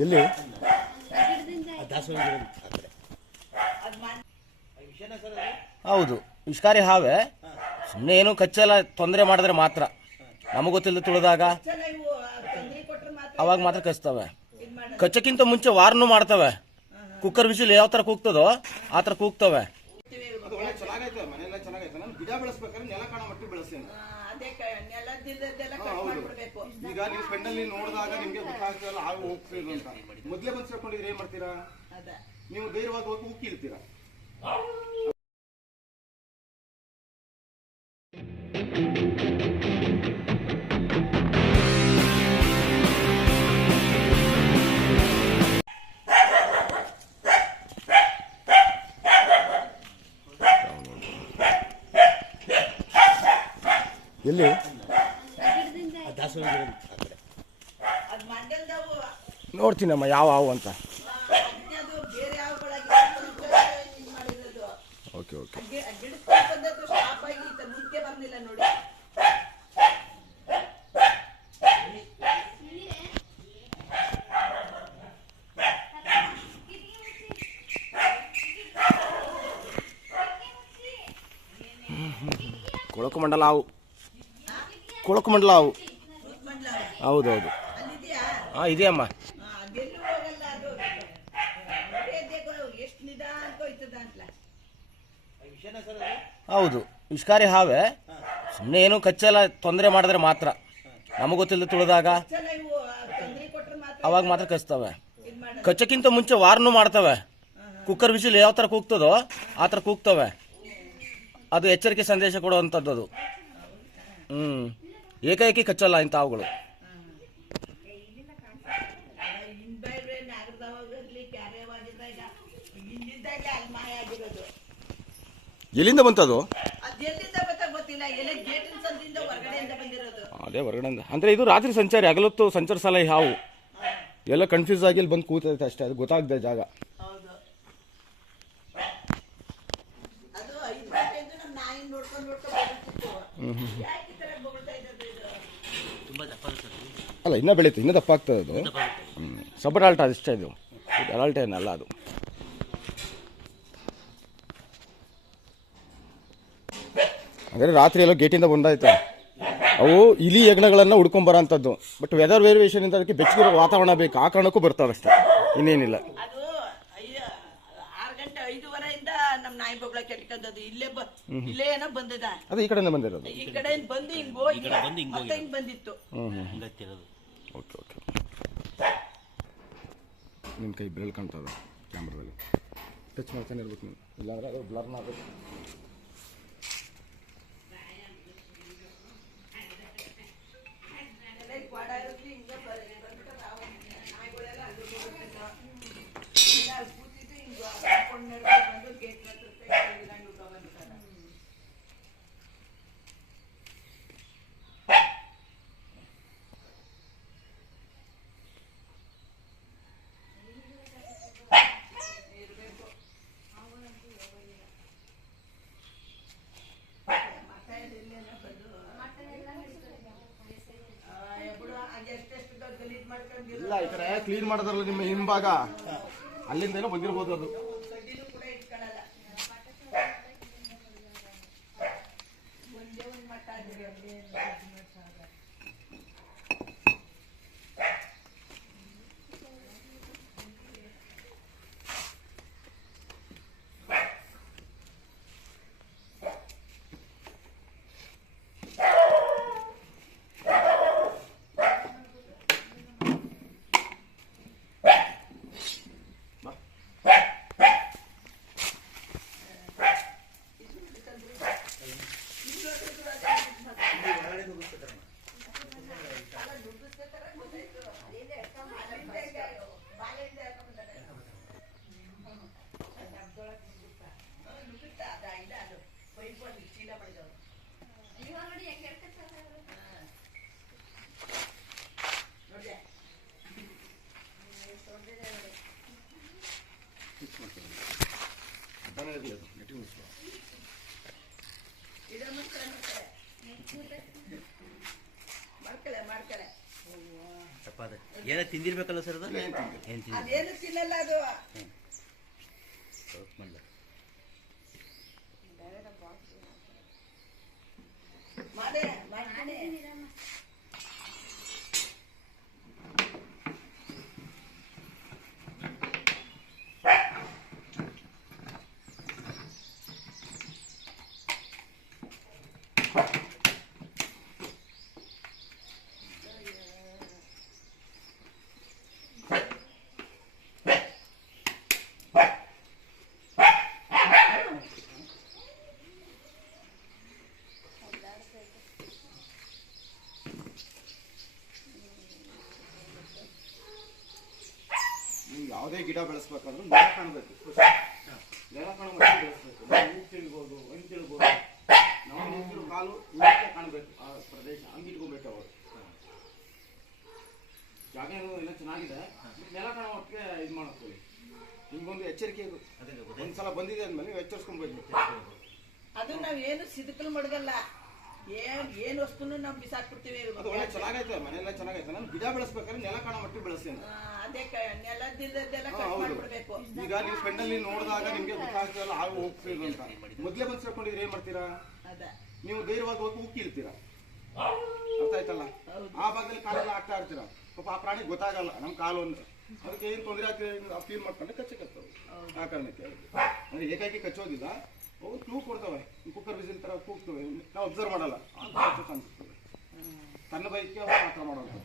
ಎಲ್ಲಿ ಹೌದು ವಿಷಕಾರಿ ಹಾವೆ ಸುಮ್ಮನೆ ಏನು ಕಚ್ಚಲ್ಲ, ತೊಂದರೆ ಮಾಡಿದ್ರೆ ಮಾತ್ರ. ನಮಗೆ ಗೊತ್ತಿಲ್ಲದೆ ತುಳಿದಾಗ ಅವಾಗ ಮಾತ್ರ ಕಚ್ತವೆ. ಕಚ್ಚಕ್ಕಿಂತ ಮುಂಚೆ ವಾರನೂ ಮಾಡ್ತವೆ. ಕುಕ್ಕರ್ ವಿಸಿಲ್ ಯಾವ ತರ ಕೂಗ್ತದೋ ಆ ತರ ಕೂಗ್ತವೆ. ಈಗ ನೀವು ಪೆಂಡಲ್ಲಿ ನೋಡಿದಾಗ ನಿಮ್ಗೆ ಗೊತ್ತಾಗ್ತದಲ್ಲ ಆಗ ಹೋಗ್ತೀರ ಅಂತ ಮೊದಲೇ ಬಂದು ಸೇರ್ಕೊಂಡಿದ್ರೆ ಏನ್ ಮಾಡ್ತೀರಾ? ನೀವು ಧೈರ್ಯವಾಗಿ ಹೋಗಿ ಉಕ್ಕಿ ಇಳ್ತೀರಾ. ಎಲ್ಲಿ ನೋಡ್ತೀನಮ್ಮ ಯಾವ ಹಾವು ಅಂತ. Okay okay. ಕೊಳಕು ಮಂಡಲ ಹಾವು, ಕೊಳಕು ಮಂಡಲ ಹಾವು. ಹೌದೌದು, ಹಾಂ ಇದೆಯಮ್ಮ. ಹೌದು ವಿಷಕಾರಿ ಹಾವೆ ಸುಮ್ಮನೆ ಏನು ಕಚ್ಚಲ್ಲ, ತೊಂದರೆ ಮಾಡಿದ್ರೆ ಮಾತ್ರ. ನಮಗೆ ಗೊತ್ತಿಲ್ಲದೆ ತುಳಿದಾಗ ಅವಾಗ ಮಾತ್ರ ಕಚ್ತವೆ. ಕಚ್ಚಕ್ಕಿಂತ ಮುಂಚೆ ವಾರನೂ ಮಾಡ್ತವೆ. ಕುಕ್ಕರ್ ವಿಸಿಲ್ ಯಾವ ತರ ಕೂಗ್ತದೋ ಆ ತರ ಕೂಗ್ತವೆ. ಅದು ಎಚ್ಚರಿಕೆ ಸಂದೇಶ ಕೊಡುವಂಥದ್ದು ಅದು. ಏಕಾಏಕಿ ಕಚ್ಚಲ್ಲ ಇಂಥ ಹಾವುಗಳು. ಎಲ್ಲಿಂದ ಬಂತದು? ಅದೇ ಹೊರಗಡೆಯಿಂದ. ಅಂದ್ರೆ ಇದು ರಾತ್ರಿ ಸಂಚಾರಿ, ಹಗಲೊತ್ತು ಸಂಚರಿಸಲ್ಲ ಈ ಹಾವು. ಎಲ್ಲ ಕನ್ಫ್ಯೂಸ್ ಆಗಿ ಇಲ್ಲಿ ಬಂದು ಕೂತೈತೆ ಅಷ್ಟೇ, ಅದು ಗೊತ್ತಾಗದೆ ಜಾಗ. ಅಲ್ಲ ಇನ್ನೂ ಬೆಳೀತು, ಇನ್ನೂ ದಪ್ಪ ಆಗ್ತದೆ ಅದು. ಸಬರ್ ಅಲ್ಟ ಅಷ್ಟೇ, ಇದು ಅಲಾಲ್ಟ ಏನಲ್ಲ ಅದು. ಅಂದರೆ ರಾತ್ರಿ ಎಲ್ಲ ಗೇಟಿಂದ ಬಂದಾಯ್ತು. ಅವು ಇಲಿ ಹೆಗ್ಣಗಳನ್ನು ಹುಡ್ಕೊಂಬರೋ ಅಂಥದ್ದು. ಬಟ್ ವೆದರ್ ವೇರಿಯೇಷನ್ ಇಂದ ಅದಕ್ಕೆ ಬೆಚ್ಚಗಿರೋ ವಾತಾವರಣ ಬೇಕು, ಆ ಕಾರಣಕ್ಕೂ ಬರ್ತಾವೆ ಅಷ್ಟೇ, ಇನ್ನೇನಿಲ್ಲ. ಅದು ಈ ಕಡೆಯಿಂದ ಬಂದಿರೋದು. Okay okay. ನಿಮ್ಮ ಕೈ ಬೆರಳು ಕಾಣ್ತದ ಕ್ಯಾಮ್ರಾದಲ್ಲಿ, ಟಚ್ ಮಾಡ್ತಾನೆ ಇರ್ಬೇಕು ನೀವು, ಇಲ್ಲಾಂದ್ರೆ ಅದು ಬ್ಲರ್ನ ಆಗಬೇಕು. ಇಲ್ಲ ಈ ಕಡೆ ಕ್ಲೀನ್ ಮಾಡೋದ್ರಲ್ಲ ನಿಮ್ಮ ಹಿಂಭಾಗ, ಅಲ್ಲಿಂದ ಏನೋ ಬಂದಿರ್ಬೋದು ಅದು. ಮಾಡ್ಕಳೆ ಅದು ಏನೋ ತಿಂದಿರ್ಬೇಕಲ್ಲ ಸರ್ ಅದು ಏನ್ ತಿಂದಿಲ್ಲ. ಏನು ತಿಂದಿಲ್ಲ ಅದೇನು ತಿನ್ನಲ್ಲ ಅದು. ಮಲ್ಲ ಮಾಡೆ ಮಾಡ್ತಾನೆ. ನೀವು ಯಾವುದೇ ಗಿಡ ಬೆಳೆಸ್ಬೇಕಾದ್ರೂ ನೆಲ ಕಾಣಬೇಕು. ನೆಲ ಕಾಣೋ ಮಟ್ಟ ಬೆಳೆಸ್ಬೇಕು. ನಾವು ಹೂ ತಿಳ್ಬೋದು, ಹಣ್ಣು ತಿಳ್ಬೋದು, ನಾವು ನಿಂತಿರೋ ಕಾಲು ಉಳಿಕೆ ಕಾಣಬೇಕು. ಆ ಪ್ರದೇಶ ಹಂಗೆ ಇಟ್ಕೊಬೇಕು. ಅವರು ಜಾಗ ಎಲ್ಲ ಚೆನ್ನಾಗಿದೆ, ನೆಲ ಕಾಣೋ ಮಟ್ಟಿಗೆ ಇದು ಮಾಡ್ಕೊಳ್ಳಿ. ನಿಮ್ಗೊಂದು ಎಚ್ಚರಿಕೆ ಇದು. ಒಂದ್ಸಲ ಬಂದಿದೆ ಅಂದ್ಮೇಲೆ ನೀವು ಎಚ್ಚರಿಸ್ಕೊಂಡ್ಬೇಕು. ಅದು ನಾವ್ ಏನು ಸಿದಕಲ್ ಮಡಗಲ್ಲ. ಏನ್ ವಸ್ತುನು ನಾವ್ ಬಿಸಾಕ್ಬಿಡ್ತೀವಿ. ಅದು ಒಳ್ಳೆ ಚೆನ್ನಾಗೈತೆ, ಮನೆಯೆಲ್ಲ ಚೆನ್ನಾಗೈತೆ. ನಾನು ಗಿಡ ಬೆಳೆಸ್ಬೇಕಾದ್ರೆ ನೆಲ ಕಾಣೋ ಮಟ್ಟಿಗೆ ಬೆಳೆಸಿ ಅಂತ. ಅದೇ ನೆಲದಿಲ್ಲದೆಲ್ಲ ಕಟ್ ಹೌದು. ಮಾಡ್ಬಿಡ್ಬೇಕು. ಈಗ ನೀವು ಸ್ಪೆಂಡಲ್ಲಿ ನೋಡಿದಾಗ ನಿಮ್ಗೆ ಗೊತ್ತಾಗ್ತಲ್ಲ ಆಗ ಹೋಗ್ತಿದ್ರು ಅಂತ. ಮೊದ್ಲೇ ಬಂದು ಸೇರ್ಕೊಂಡಿದ್ರೆ ಏನ್ ಮಾಡ್ತೀರಾ? ಅದ ನೀವು ಧೈರ್ಯವಾಗಿ ಹೋಗಿ ಉಕ್ಕಿ ಇಳ್ತೀರಾ. ಅರ್ಥ ಆಯ್ತಲ್ಲ? ಆ ಭಾಗದಲ್ಲಿ ಕಾಲೆಲ್ಲ ಹಾಕ್ತಾ ಇರ್ತೀರಾ. ಪಾಪ ಆ ಪ್ರಾಣಿಗೆ ಗೊತ್ತಾಗಲ್ಲ ನಮ್ ಕಾಲು ಅಂದ್ರೆ. ಅದಕ್ಕೆ ಏನ್ ತೊಂದರೆ ಆಗ್ತದೆ ಫೀಲ್ ಮಾಡ್ಕೊಂಡು ಕಚ್ಚಕತ್ತವೆ. ಆ ಕಾರಣಕ್ಕೆ ಅಂದ್ರೆ ಏಕಾಏಕಿ ಕಚ್ಚೋದಿಲ್ಲ. ಅವು ಕ್ಲೂ ಕೊಡ್ತವೆ, ಕುಕ್ಕರ್ ವಿಸಿಲ್ ತರ ಕೂಗ್ತವೆ. ನಾವು ಅಬ್ಸರ್ವ್ ಮಾಡಲ್ಲ, ಅನ್ಸುತ್ತವೆ. ತನ್ನ ಬೈಕ್ಗೆ ಮಾತ್ರ ಮಾಡೋದು.